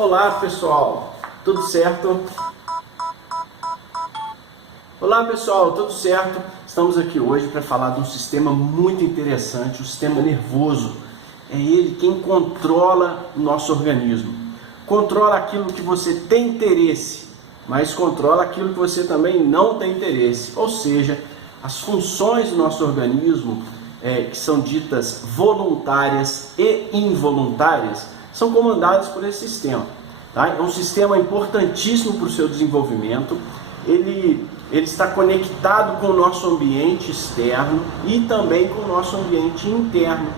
Olá pessoal, tudo certo? Olá pessoal, tudo certo? Estamos aqui hoje para falar de um sistema muito interessante, o sistema nervoso. É ele quem controla o nosso organismo. Controla aquilo que você tem interesse, mas controla aquilo que você também não tem interesse. Ou seja, as funções do nosso organismo, que são ditas voluntárias e involuntárias, são comandadas por esse sistema. Tá? É um sistema importantíssimo para o seu desenvolvimento. Ele está conectado com o nosso ambiente externo e também com o nosso ambiente interno.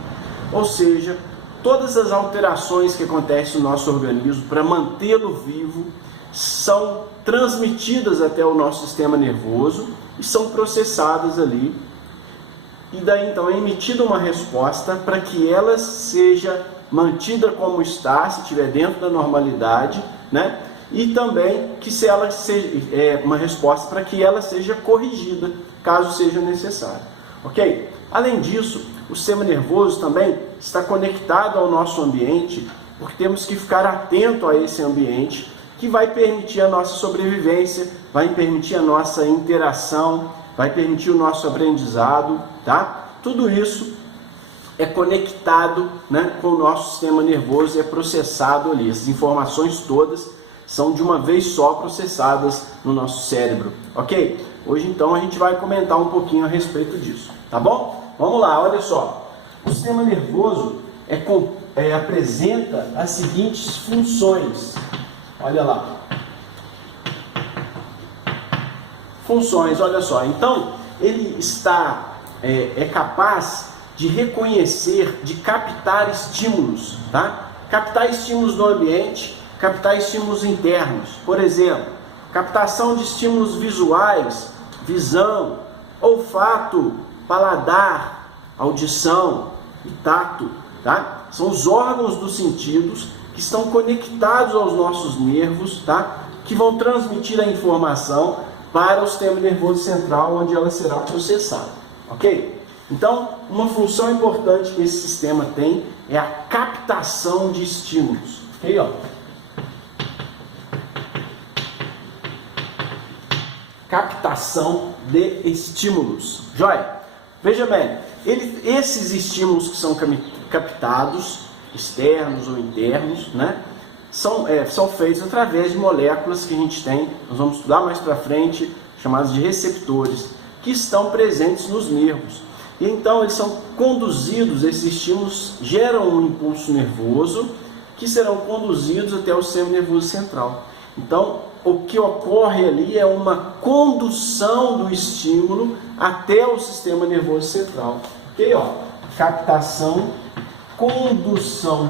Ou seja, todas as alterações que acontecem no nosso organismo para mantê-lo vivo são transmitidas até o nosso sistema nervoso e são processadas ali. E daí então é emitida uma resposta para que ela seja mantida como está, se estiver dentro da normalidade, né? E também que se ela seja uma resposta para que ela seja corrigida, caso seja necessário, ok? Além disso, o sistema nervoso também está conectado ao nosso ambiente, porque temos que ficar atento a esse ambiente, que vai permitir a nossa sobrevivência, vai permitir a nossa interação, vai permitir o nosso aprendizado, tá? Tudo isso é conectado, né, com o nosso sistema nervoso e é processado ali. Essas informações todas são de uma vez só processadas no nosso cérebro, ok? Hoje então a gente vai comentar um pouquinho a respeito disso, tá bom? Vamos lá, olha só. O sistema nervoso apresenta as seguintes funções. Olha lá. Funções, olha só. Então, ele é capaz de reconhecer, de captar estímulos, tá? Captar estímulos do ambiente, captar estímulos internos. Por exemplo, captação de estímulos visuais, visão, olfato, paladar, audição e tato, tá? São os órgãos dos sentidos que estão conectados aos nossos nervos, tá? Que vão transmitir a informação para o sistema nervoso central, onde ela será processada, ok? Então, uma função importante que esse sistema tem é a captação de estímulos, ok? Ó. Captação de estímulos, joia? Veja bem, esses estímulos que são captados, externos ou internos, né, são feitos através de moléculas que a gente tem, nós vamos estudar mais para frente, chamadas de receptores, que estão presentes nos nervos. E então eles são conduzidos, esses estímulos geram um impulso nervoso, que serão conduzidos até o sistema nervoso central. Então, o que ocorre ali é uma condução do estímulo até o sistema nervoso central. Ok? Ó, captação, condução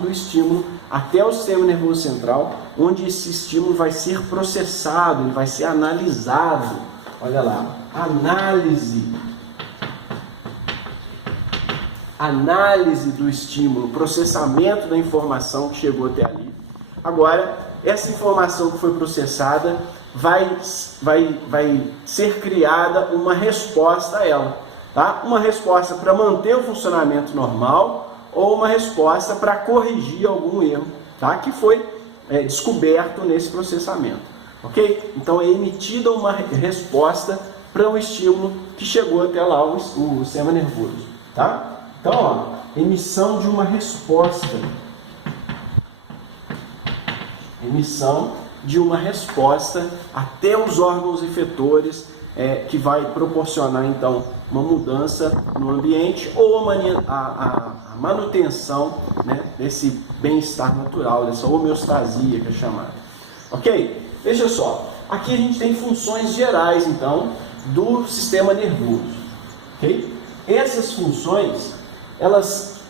do estímulo até o sistema nervoso central, onde esse estímulo vai ser processado, ele vai ser analisado. Olha lá, análise do estímulo, processamento da informação que chegou até ali. Agora, essa informação que foi processada vai ser criada uma resposta a ela, tá? Uma resposta para manter o funcionamento normal ou uma resposta para corrigir algum erro, tá? Que foi descoberto nesse processamento. Ok? Então é emitida uma resposta para um estímulo que chegou até lá o sistema nervoso, tá? Então, ó, emissão de uma resposta. Emissão de uma resposta até os órgãos efetores, que vai proporcionar então uma mudança no ambiente ou a manutenção, né, desse bem-estar natural, dessa homeostasia que é chamada. Ok? Veja só, aqui a gente tem funções gerais, então, do sistema nervoso. Okay? Essas funções, elas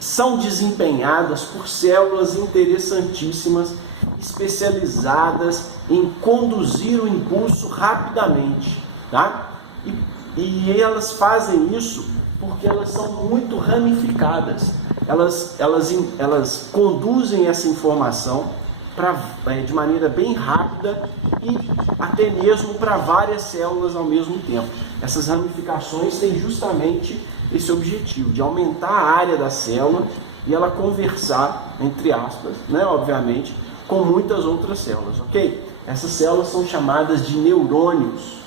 são desempenhadas por células interessantíssimas, especializadas em conduzir o impulso rapidamente, tá? E elas fazem isso porque elas são muito ramificadas. Elas conduzem essa informação de maneira bem rápida e até mesmo para várias células ao mesmo tempo. Essas ramificações têm justamente esse objetivo de aumentar a área da célula e ela conversar, entre aspas, né, obviamente, com muitas outras células, ok? Essas células são chamadas de neurônios.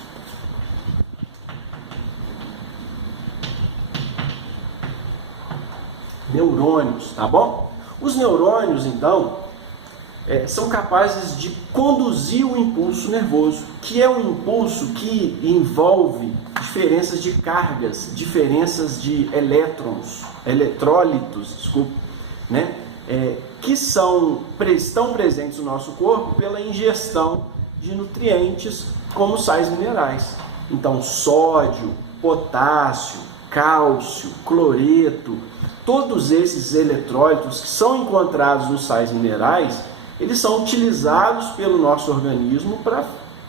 Neurônios, tá bom? Os neurônios, então, são capazes de conduzir o impulso nervoso, que é um impulso que envolve diferenças de cargas, diferenças de eletrólitos, desculpa, né? Que estão presentes no nosso corpo pela ingestão de nutrientes como sais minerais. Então, sódio, potássio, cálcio, cloreto, todos esses eletrólitos que são encontrados nos sais minerais, eles são utilizados pelo nosso organismo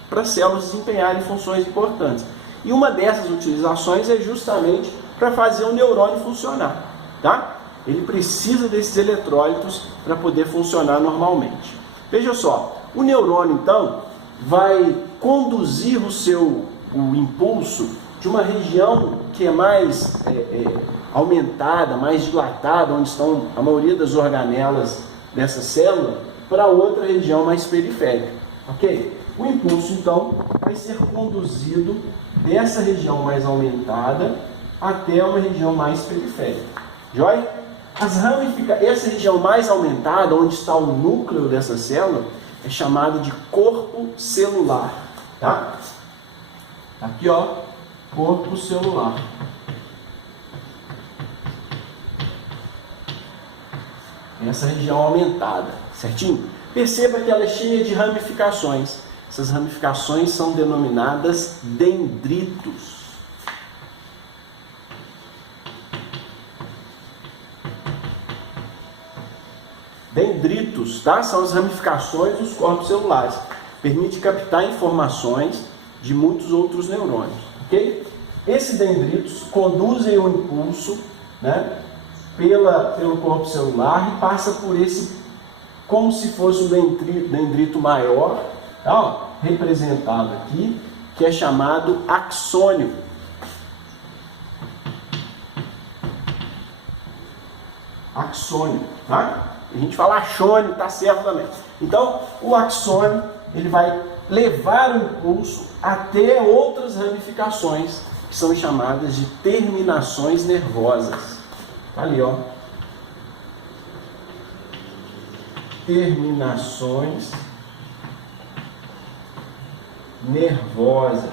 para células desempenharem funções importantes. E uma dessas utilizações é justamente para fazer o neurônio funcionar, tá? Ele precisa desses eletrólitos para poder funcionar normalmente. Veja só, o neurônio então vai conduzir o impulso de uma região que é mais aumentada, mais dilatada, onde estão a maioria das organelas dessa célula, para outra região mais periférica, ok? O impulso então vai ser conduzido dessa região mais aumentada até uma região mais periférica, joia? Essa região mais aumentada, onde está o núcleo dessa célula, é chamada de corpo celular, tá? Aqui, ó, corpo celular. Essa região aumentada, certinho? Perceba que ela é cheia de ramificações. Essas ramificações são denominadas dendritos. Dendritos, tá? São as ramificações dos corpos celulares. Permite captar informações de muitos outros neurônios, ok? Esses dendritos conduzem o impulso, né, pelo corpo celular e passa por esse, como se fosse um dendrito maior, tá, ó, representado aqui, que é chamado axônio. Axônio, tá? A gente fala axônio, tá certo também. Então, o axônio, ele vai levar o impulso até outras ramificações, que são chamadas de terminações nervosas. Tá ali, ó. Terminações nervosas.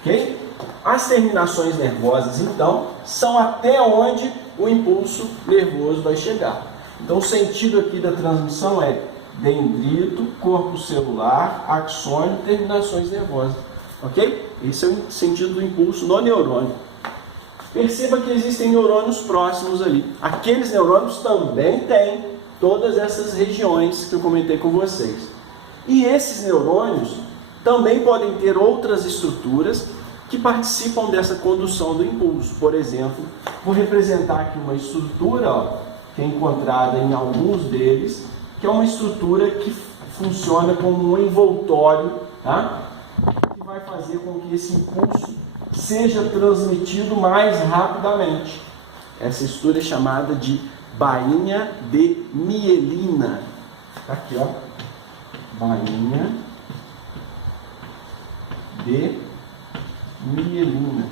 Ok? As terminações nervosas, então, são até onde o impulso nervoso vai chegar. Então, o sentido aqui da transmissão é dendrito, corpo celular, axônio, terminações nervosas. Ok? Esse é o sentido do impulso no neurônio. Perceba que existem neurônios próximos ali. Aqueles neurônios também têm todas essas regiões que eu comentei com vocês. E esses neurônios também podem ter outras estruturas que participam dessa condução do impulso. Por exemplo, vou representar aqui uma estrutura, ó, que é encontrada em alguns deles, que é uma estrutura que funciona como um envoltório, tá? Que vai fazer com que esse impulso seja transmitido mais rapidamente. Essa estrutura é chamada de bainha de mielina. Tá aqui, ó. Bainha de mielina.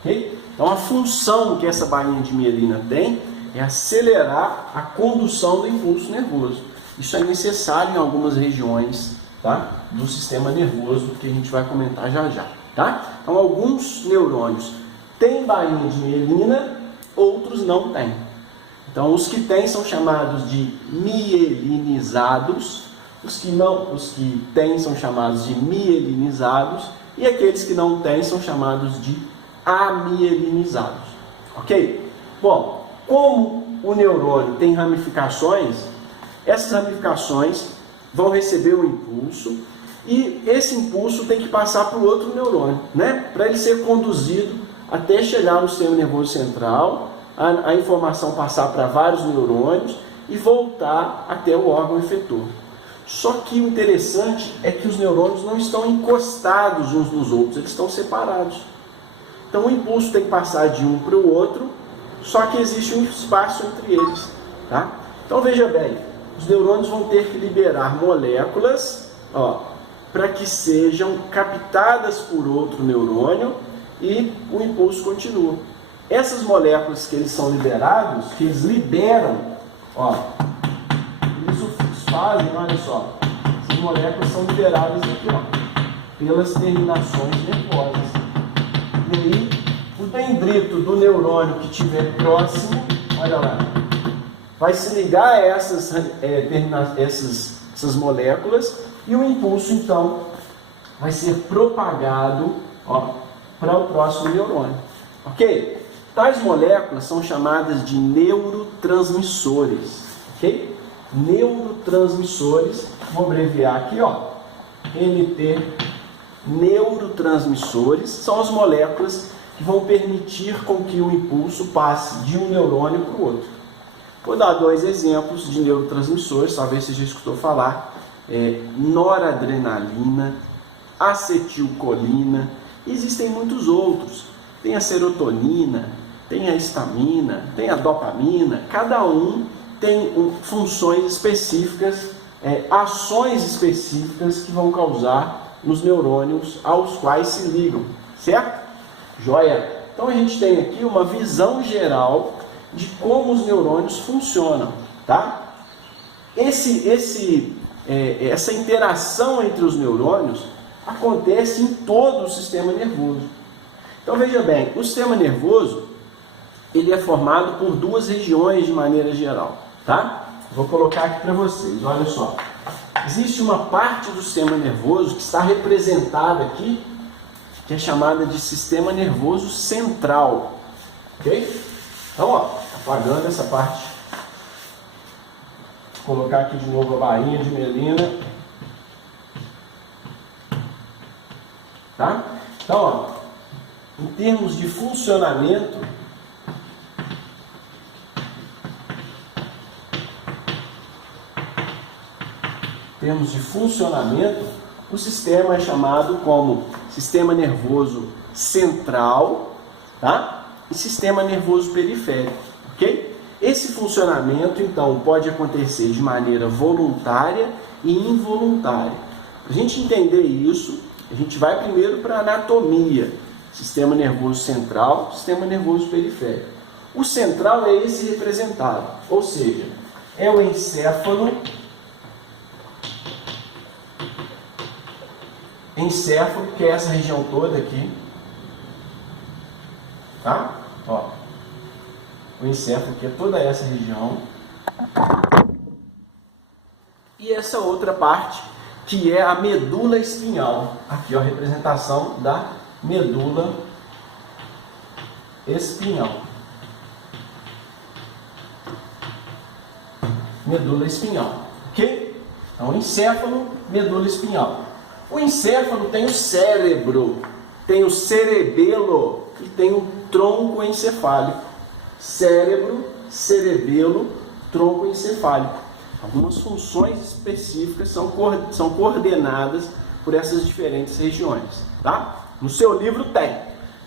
Ok? Então a função que essa bainha de mielina tem é acelerar a condução do impulso nervoso. Isso é necessário em algumas regiões, tá, do sistema nervoso, que a gente vai comentar já já. Tá? Então alguns neurônios têm bainha de mielina, outros não têm. Então os que têm são chamados de mielinizados, os que têm são chamados de mielinizados, e aqueles que não têm são chamados de amielinizados. Ok? Bom, como o neurônio tem ramificações, essas ramificações vão receber o impulso e esse impulso tem que passar para o outro neurônio, né? Para ele ser conduzido até chegar no sistema nervoso central, a informação passar para vários neurônios e voltar até o órgão efetor. Só que o interessante é que os neurônios não estão encostados uns nos outros, eles estão separados. Então o impulso tem que passar de um para o outro, só que existe um espaço entre eles. Tá? Então veja bem, os neurônios vão ter que liberar moléculas para que sejam captadas por outro neurônio e o impulso continua. Essas moléculas que eles são liberados, que eles liberam, isso fazem, olha só, essas moléculas são liberadas aqui, pelas terminações nervosas. E aí, o dendrito do neurônio que estiver próximo, olha lá, vai se ligar a essas moléculas e o impulso, então, vai ser propagado para o próximo neurônio. Ok? Tais moléculas são chamadas de neurotransmissores. Ok? Neurotransmissores, vou abreviar aqui, NT. Neurotransmissores são as moléculas que vão permitir com que o impulso passe de um neurônio para o outro. Vou dar 2 exemplos de neurotransmissores, talvez você já escutou falar. Noradrenalina, acetilcolina, existem muitos outros. Tem a serotonina, tem a histamina, tem a dopamina, cada um tem funções específicas, ações específicas que vão causar nos neurônios aos quais se ligam, certo? Joia? Então a gente tem aqui uma visão geral de como os neurônios funcionam, tá? Essa interação entre os neurônios acontece em todo o sistema nervoso. Então veja bem, o sistema nervoso ele é formado por 2 regiões de maneira geral, tá? Vou colocar aqui para vocês, olha só. Existe uma parte do sistema nervoso que está representada aqui, que é chamada de sistema nervoso central, ok? Então, apagando essa parte. Vou colocar aqui de novo a bainha de melina. Tá? Então, em termos de funcionamento, o sistema é chamado como sistema nervoso central, tá? E sistema nervoso periférico, ok? Esse funcionamento, então, pode acontecer de maneira voluntária e involuntária. Para a gente entender isso, a gente vai primeiro para a anatomia. Sistema nervoso central, sistema nervoso periférico. O central é esse representado, ou seja, é o encéfalo, que é essa região toda aqui, tá? O encéfalo, que é toda essa região, e essa outra parte, que é a medula espinhal. Aqui, a representação da medula espinhal. Medula espinhal, ok? Então, encéfalo, medula espinhal. O encéfalo tem o cérebro, tem o cerebelo e tem o tronco encefálico. Cérebro, cerebelo, tronco encefálico. Algumas funções específicas são coordenadas por essas diferentes regiões, tá? No seu livro tem.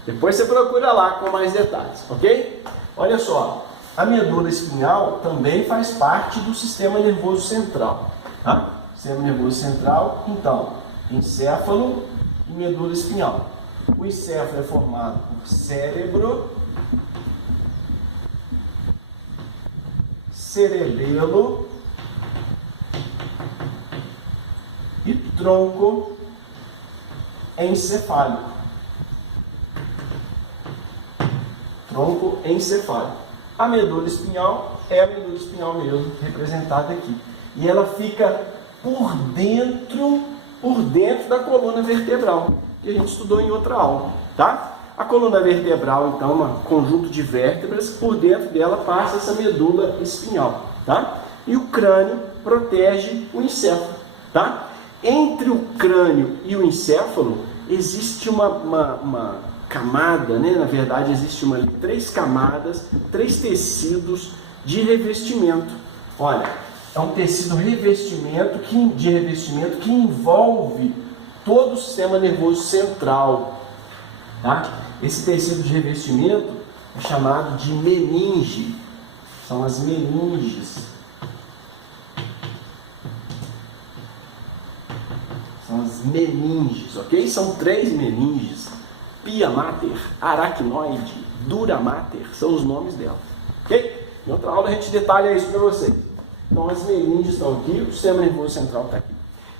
Depois você procura lá com mais detalhes, ok? Olha só, a medula espinhal também faz parte do sistema nervoso central, tá? Sistema nervoso central, então, encéfalo e medula espinhal. O encéfalo é formado por cérebro, cerebelo e tronco encefálico. Tronco encefálico. A medula espinhal é a medula espinhal mesmo, representada aqui. E ela fica por dentro da coluna vertebral, que a gente estudou em outra aula, tá? A coluna vertebral, então, é um conjunto de vértebras, por dentro dela passa essa medula espinhal, tá? E o crânio protege o encéfalo, tá? Entre o crânio e o encéfalo existe uma camada, né? Na verdade, existe 3 camadas, 3 tecidos de revestimento. Olha, é um tecido de revestimento que envolve todo o sistema nervoso central. Tá? Esse tecido de revestimento é chamado de meninge. São as meninges. São as meninges, ok? São 3 meninges. Pia mater, aracnoide, dura mater, são os nomes dela. Ok? Em outra aula a gente detalha isso para vocês. Então as meninges estão aqui, o sistema nervoso central está aqui.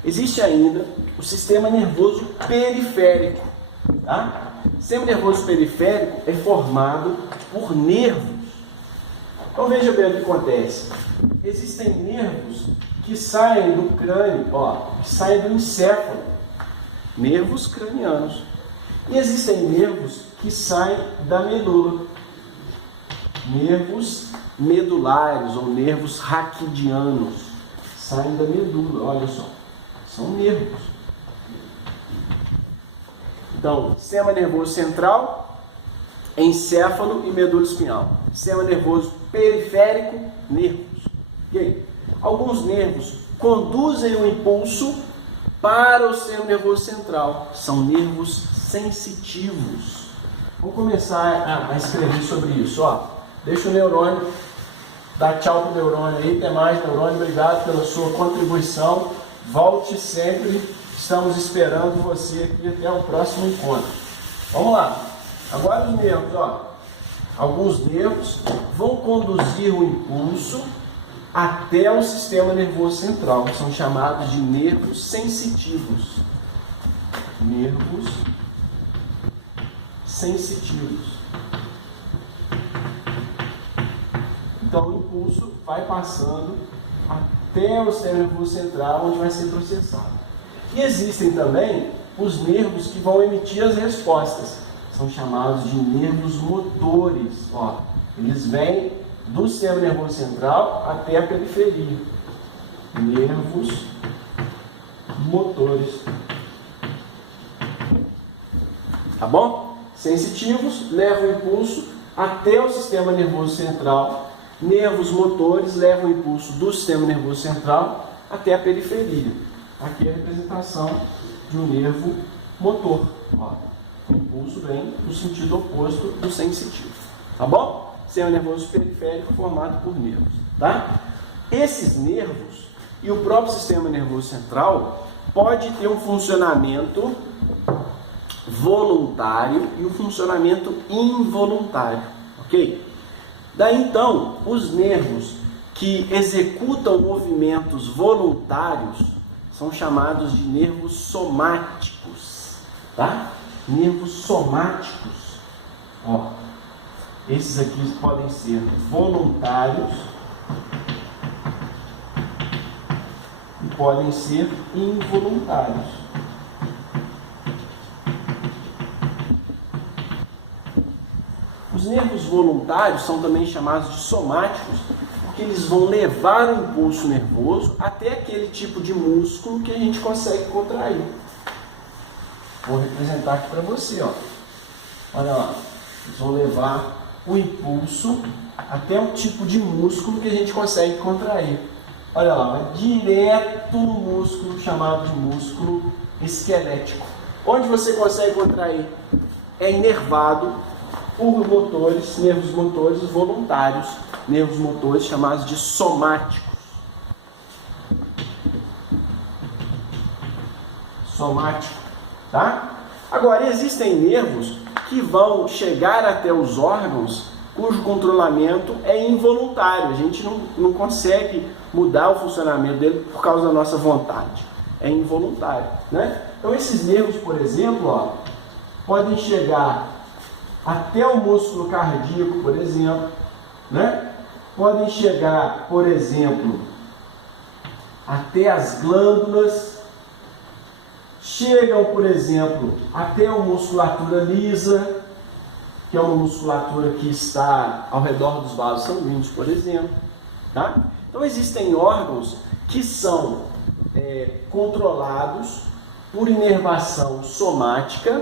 Existe ainda o sistema nervoso periférico. Tá? O sistema nervoso periférico é formado por nervos. Então veja bem o que acontece. Existem nervos que saem do crânio, que saem do encéfalo. Nervos cranianos. E existem nervos que saem da medula. Nervos medulares ou nervos raquidianos. Saem da medula, olha só. São nervos. Então, sistema nervoso central, encéfalo e medula espinhal. Sistema nervoso periférico, nervos. E aí? Alguns nervos conduzem o impulso para o sistema nervoso central. São nervos sensitivos. Vamos começar a escrever sobre isso. Deixa o neurônio, dá tchau para o neurônio aí. Até mais, neurônio. Obrigado pela sua contribuição. Volte sempre. Estamos esperando você aqui até o próximo encontro. Vamos lá. Agora os nervos, Alguns nervos vão conduzir o impulso até o sistema nervoso central. São chamados de nervos sensitivos. Nervos sensitivos. Então o impulso vai passando até o sistema nervoso central, onde vai ser processado. E existem também os nervos que vão emitir as respostas. São chamados de nervos motores. Eles vêm do sistema nervoso central até a periferia. Nervos motores. Tá bom? Sensitivos levam o impulso até o sistema nervoso central. Nervos motores levam o impulso do sistema nervoso central até a periferia. Aqui é a representação de um nervo motor. O impulso vem no sentido oposto do sensitivo. Tá bom? Sistema nervoso periférico formado por nervos. Tá? Esses nervos e o próprio sistema nervoso central pode ter um funcionamento voluntário e um funcionamento involuntário. Ok? Daí então, os nervos que executam movimentos voluntários são chamados de nervos somáticos. Tá? Nervos somáticos. Esses aqui podem ser voluntários e podem ser involuntários. Os nervos voluntários são também chamados de somáticos, porque eles vão levar o impulso nervoso até aquele tipo de músculo que a gente consegue contrair. Vou representar aqui para você. Olha lá, eles vão levar o impulso até um tipo de músculo que a gente consegue contrair. Olha lá, vai direto no músculo chamado de músculo esquelético. Onde você consegue contrair? É inervado por motores, nervos motores voluntários, nervos motores chamados de somáticos. Somático, tá? Agora, existem nervos que vão chegar até os órgãos cujo controlamento é involuntário. A gente não consegue mudar o funcionamento dele por causa da nossa vontade. É involuntário, né? Então, esses nervos, por exemplo, podem chegar até o músculo cardíaco, por exemplo, né? Podem chegar, por exemplo, até as glândulas, chegam, por exemplo, até a musculatura lisa, que é uma musculatura que está ao redor dos vasos sanguíneos, por exemplo. Tá? Então existem órgãos que são controlados por inervação somática,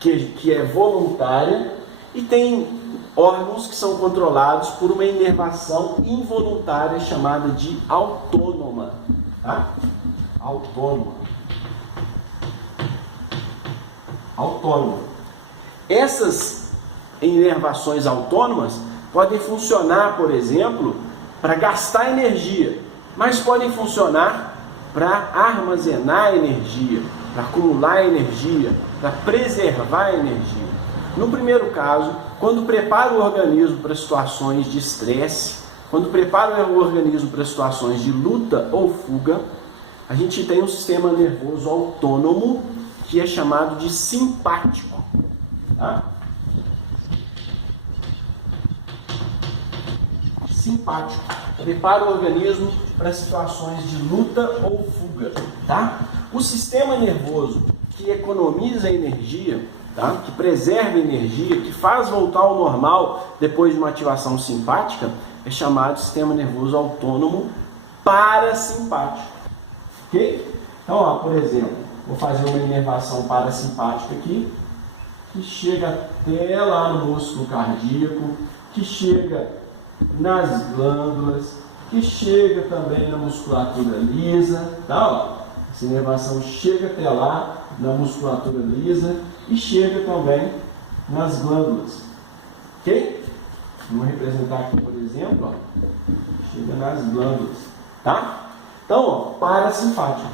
que é voluntária, E tem órgãos que são controlados por uma inervação involuntária chamada de autônoma. Tá? Autônoma. Autônoma. Essas inervações autônomas podem funcionar, por exemplo, para gastar energia, mas podem funcionar para armazenar energia, para acumular energia, para preservar energia. No primeiro caso, quando prepara o organismo para situações de estresse, quando prepara o organismo para situações de luta ou fuga, a gente tem um sistema nervoso autônomo que é chamado de simpático. Tá? Simpático. Prepara o organismo para situações de luta ou fuga. Tá? O sistema nervoso que economiza energia, tá? Que preserva energia, que faz voltar ao normal depois de uma ativação simpática, é chamado sistema nervoso autônomo parasimpático. Ok? Então, ó, por exemplo, vou fazer uma inervação parasimpática aqui, que chega até lá no músculo cardíaco, que chega nas glândulas, que chega também na musculatura lisa, tá? Ó, essa inervação chega até lá na musculatura lisa e chega também nas glândulas, ok? Vamos representar aqui, por exemplo, ó, chega nas glândulas, tá? Então, ó, parasimpático.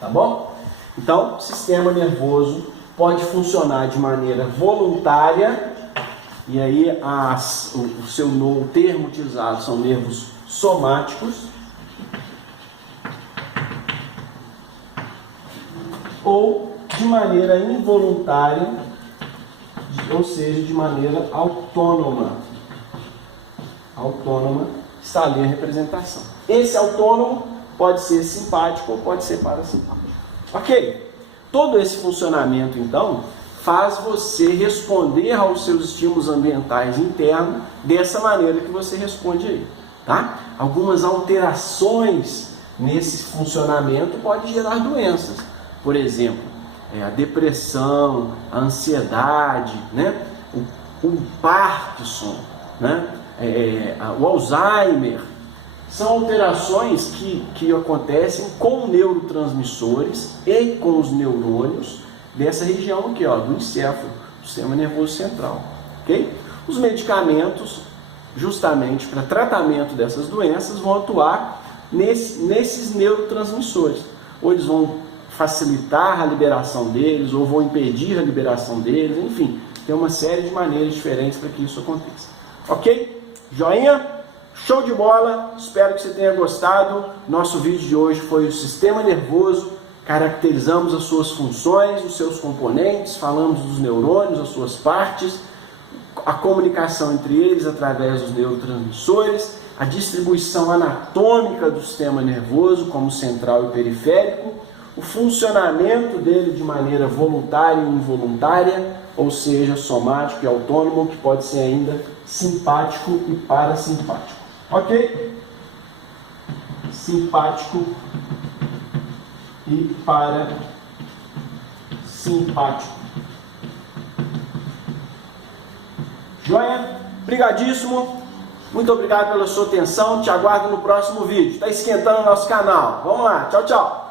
Tá bom? Então, o sistema nervoso pode funcionar de maneira voluntária, e aí o termo utilizado são nervos somáticos, ou de maneira involuntária, ou seja, de maneira autônoma. Autônoma, está ali a representação. Esse autônomo pode ser simpático ou pode ser parasimpático. Ok? Todo esse funcionamento, então, faz você responder aos seus estímulos ambientais internos dessa maneira que você responde aí. Tá? Algumas alterações nesse funcionamento podem gerar doenças. Por exemplo, a depressão, a ansiedade, né? o Parkinson, né? O Alzheimer. São alterações que acontecem com neurotransmissores e com os neurônios dessa região aqui, ó, do encéfalo, do sistema nervoso central. Okay? Os medicamentos, justamente para tratamento dessas doenças, vão atuar nesses neurotransmissores. Ou eles vão facilitar a liberação deles, ou vão impedir a liberação deles, enfim, tem uma série de maneiras diferentes para que isso aconteça. Ok? Joinha? Show de bola, espero que você tenha gostado. Nosso vídeo de hoje foi o sistema nervoso, caracterizamos as suas funções, os seus componentes, falamos dos neurônios, as suas partes, a comunicação entre eles através dos neurotransmissores, a distribuição anatômica do sistema nervoso como central e periférico, o funcionamento dele de maneira voluntária e involuntária, ou seja, somático e autônomo, que pode ser ainda simpático e parasimpático. Ok? Simpático e parasimpático. Joia? Obrigadíssimo. Muito obrigado pela sua atenção. Te aguardo no próximo vídeo. Está esquentando o nosso canal. Vamos lá. Tchau, tchau.